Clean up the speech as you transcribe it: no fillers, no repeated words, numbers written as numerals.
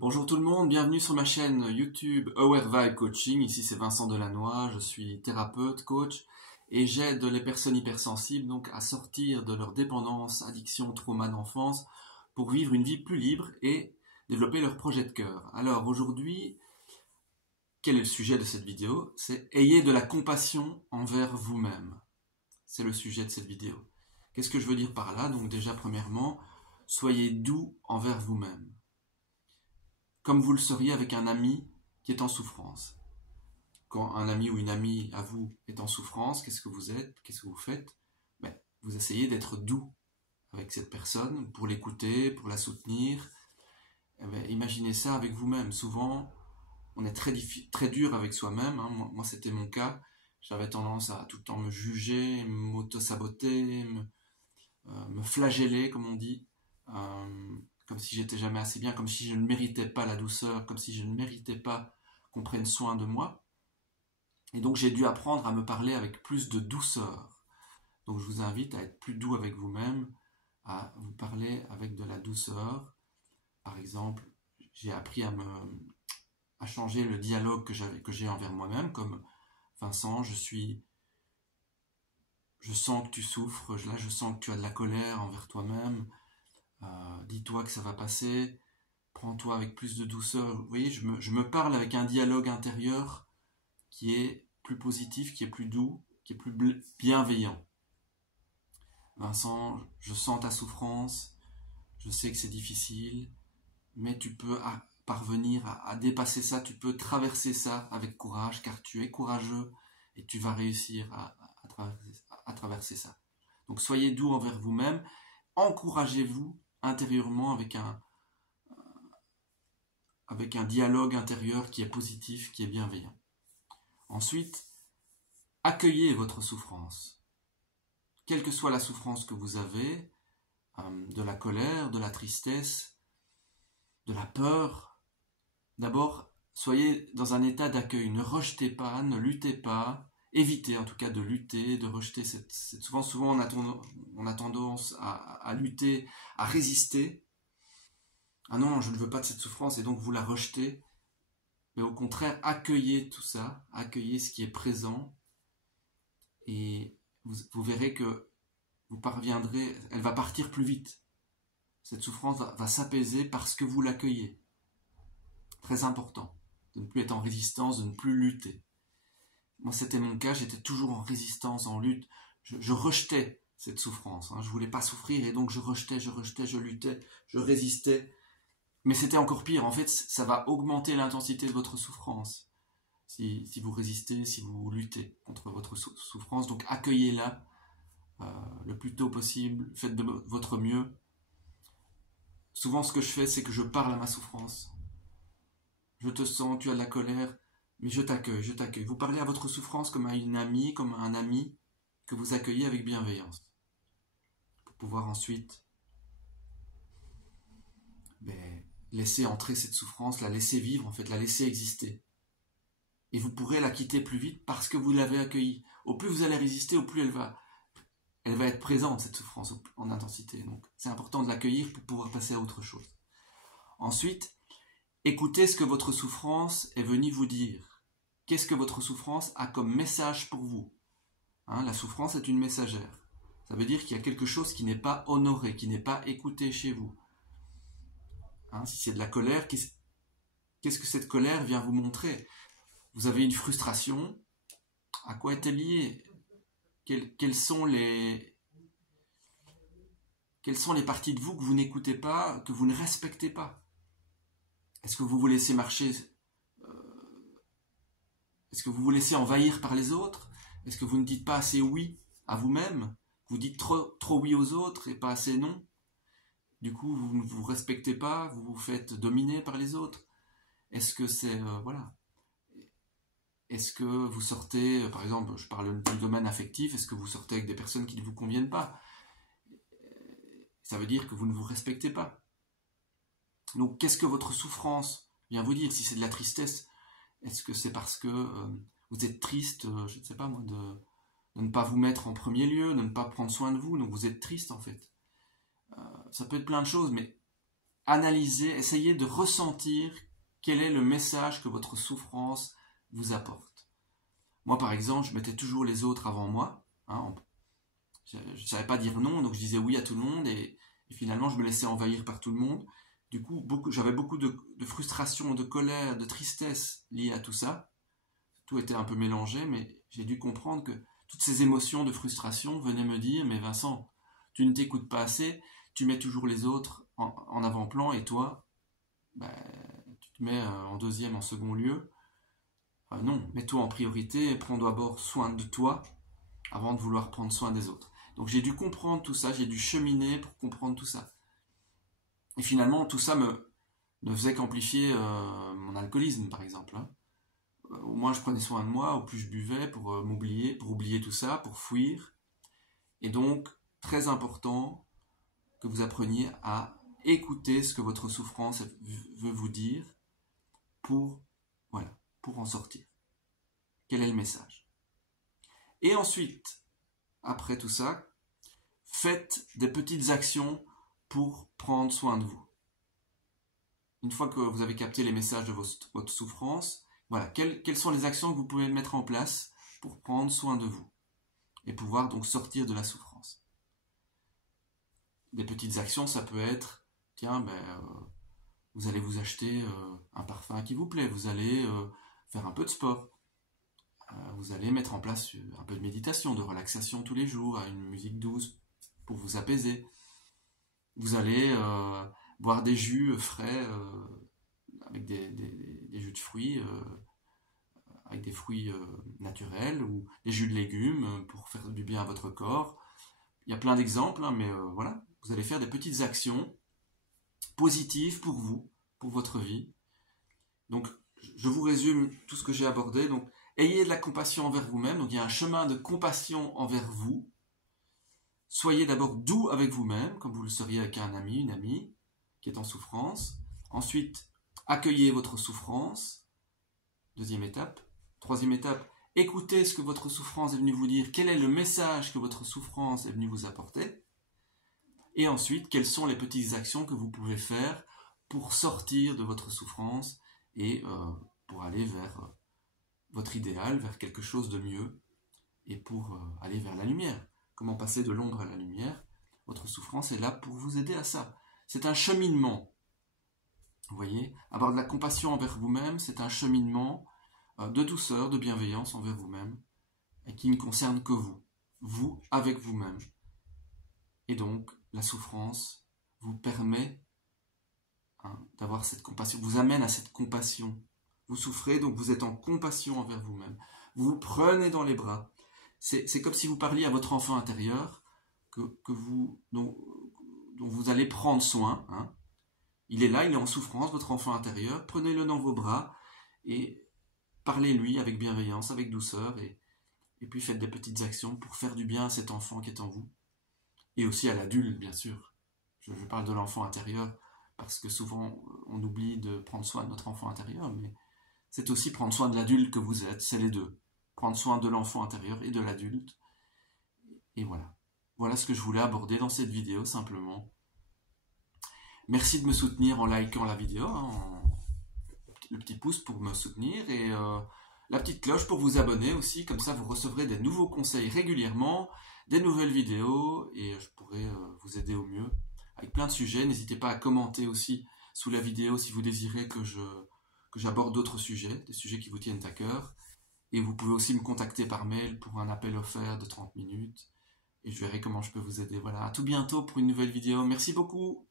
Bonjour tout le monde, bienvenue sur ma chaîne YouTube Aware Vibe Coaching. Ici c'est Vincent Delannoy, je suis thérapeute, coach et j'aide les personnes hypersensibles donc à sortir de leur dépendance, addiction, trauma d'enfance pour vivre une vie plus libre et développer leur projet de cœur. Alors aujourd'hui, quel est le sujet de cette vidéo? C'est ayez de la compassion envers vous-même. C'est le sujet de cette vidéo. Qu'est-ce que je veux dire par là? Donc déjà premièrement, soyez doux envers vous-même, comme vous le seriez avec un ami qui est en souffrance. Quand un ami ou une amie à vous est en souffrance, qu'est-ce que vous êtes? Qu'est-ce que vous faites? Vous essayez d'être doux avec cette personne pour l'écouter, pour la soutenir. Imaginez ça avec vous-même. Souvent, on est très dur avec soi-même. Moi, c'était mon cas. J'avais tendance à tout le temps me juger, m'auto-saboter, me flageller, comme on dit. Comme si j'étais jamais assez bien, comme si je ne méritais pas la douceur, comme si je ne méritais pas qu'on prenne soin de moi. Et donc j'ai dû apprendre à me parler avec plus de douceur. Donc je vous invite à être plus doux avec vous-même, à vous parler avec de la douceur. Par exemple, j'ai appris à changer le dialogue que j'ai envers moi-même, comme Vincent, je sens que tu souffres, là je sens que tu as de la colère envers toi-même. Dis-toi que ça va passer, prends-toi avec plus de douceur. Vous voyez, je me parle avec un dialogue intérieur qui est plus positif, qui est plus doux, qui est plus bienveillant. Vincent, je sens ta souffrance, je sais que c'est difficile, mais tu peux parvenir à dépasser ça, tu peux traverser ça avec courage, car tu es courageux et tu vas réussir à traverser ça. Donc soyez doux envers vous-même, encouragez-vous intérieurement avec un dialogue intérieur qui est positif, qui est bienveillant. Ensuite, accueillez votre souffrance. Quelle que soit la souffrance que vous avez, de la colère, de la tristesse, de la peur, d'abord, soyez dans un état d'accueil. Ne rejetez pas, ne luttez pas, évitez en tout cas de lutter, de rejeter cette souffrance. Souvent on a tendance à lutter, à résister. Ah non, je ne veux pas de cette souffrance et donc vous la rejetez. Mais au contraire, accueillez tout ça, accueillez ce qui est présent et vous verrez que vous parviendrez, elle va partir plus vite. Cette souffrance va s'apaiser parce que vous l'accueillez. Très important, de ne plus être en résistance, de ne plus lutter. Moi, c'était mon cas, j'étais toujours en résistance, en lutte. Je rejetais cette souffrance. Je ne voulais pas souffrir et donc je rejetais, je luttais, je résistais. Mais c'était encore pire. En fait, ça va augmenter l'intensité de votre souffrance. Si vous résistez, si vous luttez contre votre souffrance. Donc accueillez-la le plus tôt possible. Faites de votre mieux. Souvent, ce que je fais, c'est que je parle à ma souffrance. Je te sens, tu as de la colère, mais je t'accueille, je t'accueille. Vous parlez à votre souffrance comme à une amie, comme à un ami, que vous accueillez avec bienveillance. Pour pouvoir ensuite laisser entrer cette souffrance, la laisser vivre, en fait, la laisser exister. Et vous pourrez la quitter plus vite parce que vous l'avez accueillie. Au plus vous allez résister, au plus elle va être présente, cette souffrance, en intensité. Donc c'est important de l'accueillir pour pouvoir passer à autre chose. Ensuite, écoutez ce que votre souffrance est venue vous dire. Qu'est-ce que votre souffrance a comme message pour vous? La souffrance est une messagère. Ça veut dire qu'il y a quelque chose qui n'est pas honoré, qui n'est pas écouté chez vous. Si c'est de la colère, qu'est-ce que cette colère vient vous montrer? Vous avez une frustration. À quoi est-elle liée? Quelles sont les parties de vous que vous n'écoutez pas, que vous ne respectez pas? Est-ce que vous vous laissez marcher? Est-ce que vous vous laissez envahir par les autres? Est-ce que vous ne dites pas assez oui à vous-même? Vous dites trop oui aux autres et pas assez non? Du coup, vous ne vous respectez pas, vous vous faites dominer par les autres? Est-ce que c'est... voilà. Est-ce que vous sortez, par exemple, je parle du domaine affectif, est-ce que vous sortez avec des personnes qui ne vous conviennent pas? Ça veut dire que vous ne vous respectez pas. Donc, qu'est-ce que votre souffrance vient vous dire? Si c'est de la tristesse, est-ce que c'est parce que vous êtes triste, je ne sais pas moi, de ne pas vous mettre en premier lieu, de ne pas prendre soin de vous, donc vous êtes triste en fait? Ça peut être plein de choses, mais analysez, essayez de ressentir quel est le message que votre souffrance vous apporte. Moi, par exemple, je mettais toujours les autres avant moi. Hein, je ne savais pas dire non, donc je disais oui à tout le monde, et finalement, je me laissais envahir par tout le monde. Du coup, j'avais beaucoup de frustration, de colère, de tristesse liées à tout ça. Tout était un peu mélangé, mais j'ai dû comprendre que toutes ces émotions de frustration venaient me dire « Mais Vincent, tu ne t'écoutes pas assez, tu mets toujours les autres en avant-plan, et toi, tu te mets en deuxième, en second lieu. Non, mets-toi en priorité, prends d'abord soin de toi avant de vouloir prendre soin des autres. » Donc j'ai dû comprendre tout ça, j'ai dû cheminer pour comprendre tout ça. Et finalement, tout ça ne faisait qu'amplifier mon alcoolisme, par exemple. Hein. Au moins, je prenais soin de moi, au plus je buvais pour m'oublier, pour oublier tout ça, pour fuir. Et donc, très important que vous appreniez à écouter ce que votre souffrance veut vous dire pour en sortir. Quel est le message? Et ensuite, après tout ça, faites des petites actions pour prendre soin de vous. Une fois que vous avez capté les messages de votre souffrance, voilà, quelles sont les actions que vous pouvez mettre en place pour prendre soin de vous et pouvoir donc sortir de la souffrance. Des petites actions, ça peut être, tiens, vous allez vous acheter un parfum qui vous plaît, vous allez faire un peu de sport, vous allez mettre en place un peu de méditation, de relaxation tous les jours, à une musique douce pour vous apaiser. Vous allez boire des jus frais avec des jus de fruits, avec des fruits naturels, ou des jus de légumes pour faire du bien à votre corps. Il y a plein d'exemples, hein, mais voilà, vous allez faire des petites actions positives pour vous, pour votre vie. Donc, je vous résume tout ce que j'ai abordé. Donc, ayez de la compassion envers vous-même. Donc, il y a un chemin de compassion envers vous. Soyez d'abord doux avec vous-même, comme vous le seriez avec un ami, une amie qui est en souffrance. Ensuite, accueillez votre souffrance. Deuxième étape. Troisième étape, écoutez ce que votre souffrance est venue vous dire. Quel est le message que votre souffrance est venue vous apporter? Et ensuite, quelles sont les petites actions que vous pouvez faire pour sortir de votre souffrance et pour aller vers votre idéal, vers quelque chose de mieux, et pour aller vers la lumière. Comment passer de l'ombre à la lumière? Votre souffrance est là pour vous aider à ça. C'est un cheminement. Vous voyez, avoir de la compassion envers vous-même, c'est un cheminement de douceur, de bienveillance envers vous-même, et qui ne concerne que vous. Vous avec vous-même. Et donc, la souffrance vous permet d'avoir cette compassion, vous amène à cette compassion. Vous souffrez, donc vous êtes en compassion envers vous-même. Vous vous prenez dans les bras. C'est comme si vous parliez à votre enfant intérieur dont vous allez prendre soin. Hein. Il est là, il est en souffrance, votre enfant intérieur. Prenez-le dans vos bras et parlez-lui avec bienveillance, avec douceur, et puis faites des petites actions pour faire du bien à cet enfant qui est en vous. Et aussi à l'adulte, bien sûr. Je parle de l'enfant intérieur parce que souvent on oublie de prendre soin de notre enfant intérieur, mais c'est aussi prendre soin de l'adulte que vous êtes, c'est les deux. Prendre soin de l'enfant intérieur et de l'adulte. Et voilà. Voilà ce que je voulais aborder dans cette vidéo, simplement. Merci de me soutenir en likant la vidéo, hein, le petit pouce pour me soutenir, et la petite cloche pour vous abonner aussi, comme ça vous recevrez des nouveaux conseils régulièrement, des nouvelles vidéos, et je pourrai vous aider au mieux avec plein de sujets. N'hésitez pas à commenter aussi sous la vidéo si vous désirez que j'aborde d'autres sujets, des sujets qui vous tiennent à cœur. Et vous pouvez aussi me contacter par mail pour un appel offert de 30 minutes. Et je verrai comment je peux vous aider. Voilà, à tout bientôt pour une nouvelle vidéo. Merci beaucoup.